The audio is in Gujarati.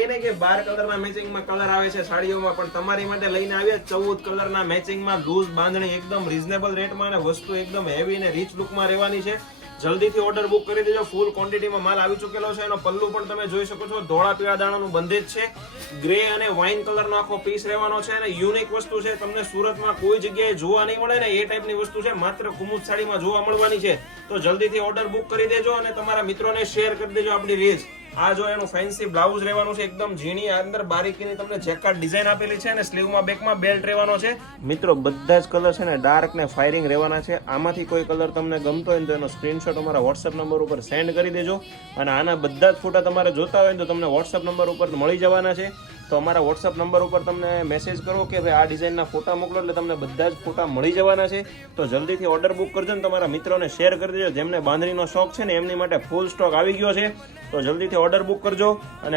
એને કે 12 કલરના મેચિંગમાં કલર આવે છે સાડીઓમાં, પણ તમારી માટે લઈને આવ્યા 14 કલરના મેચિંગમાં લૂઝ બાંધણી એકદમ રીઝનેબલ રેટમાં અને વસ્તુ એકદમ હેવી અને રીચ લુકમાં રહેવાની છે. જલ્દીથી ઓર્ડર બુક કરી દેજો. ફૂલ ક્વોન્ટિટીમાં માલ આવી ચૂકેલો છે. એનો પલ્લુ પણ તમે જોઈ શકો છો, ધોળા પીળા દાણાનું બંધેજ છે. ગ્રે અને વાઇન કલરનો આખો પીસ રહેવાનો છે અને યુનિક વસ્તુ છે. તમને સુરતમાં કોઈ જગ્યાએ જોવા નહીં મળે ને એ ટાઈપની વસ્તુ છે. માત્ર કુમુદ સાડીમાં જોવા મળવાની છે. તો જલ્દીથી ઓર્ડર બુક કરી દેજો અને તમારા મિત્રોને શેર કરી દેજો આપણી રીલ. આ જો એનું ફેન્સી બ્લાઉઝ રહેવાનું છે, એકદમ ઝીણી અંદર બારીકીની તમને જેકાર્ડ ડિઝાઇન આપેલી છે અને સ્લીવમાં બેકમાં બેલ્ટ રહેવાનો છે. મિત્રો બધા જ કલર છે ને ડાર્ક ને ફાયરિંગ રહેવાના છે. આમાંથી કોઈ કલર તમને ગમતો હોય તો એનો સ્ક્રીનશોટ અમારા વોટ્સએપ નંબર ઉપર સેન્ડ કરી દેજો અને આના બધા જ ફોટા તમારે જોતા હોય તો તમને વોટ્સએપ નંબર ઉપર મળી જવાના છે. તો અમારા વોટ્સએપ નંબર ઉપર તમને મેસેજ કરો કે ભાઈ આ ડિઝાઇનના ફોટા મોકલો, એટલે તમને બધા જ ફોટા મળી જવાના છે. તો જલ્દીથી ઓર્ડર બુક કરજો ને તમારા મિત્રોને શેર કરી દેજો. જેમને બાંધણીનો શોખ છે ને એમની માટે ફૂલ સ્ટોક આવી ગયો છે. તો જલ્દીથી ઓર્ડર બુક કરજો અને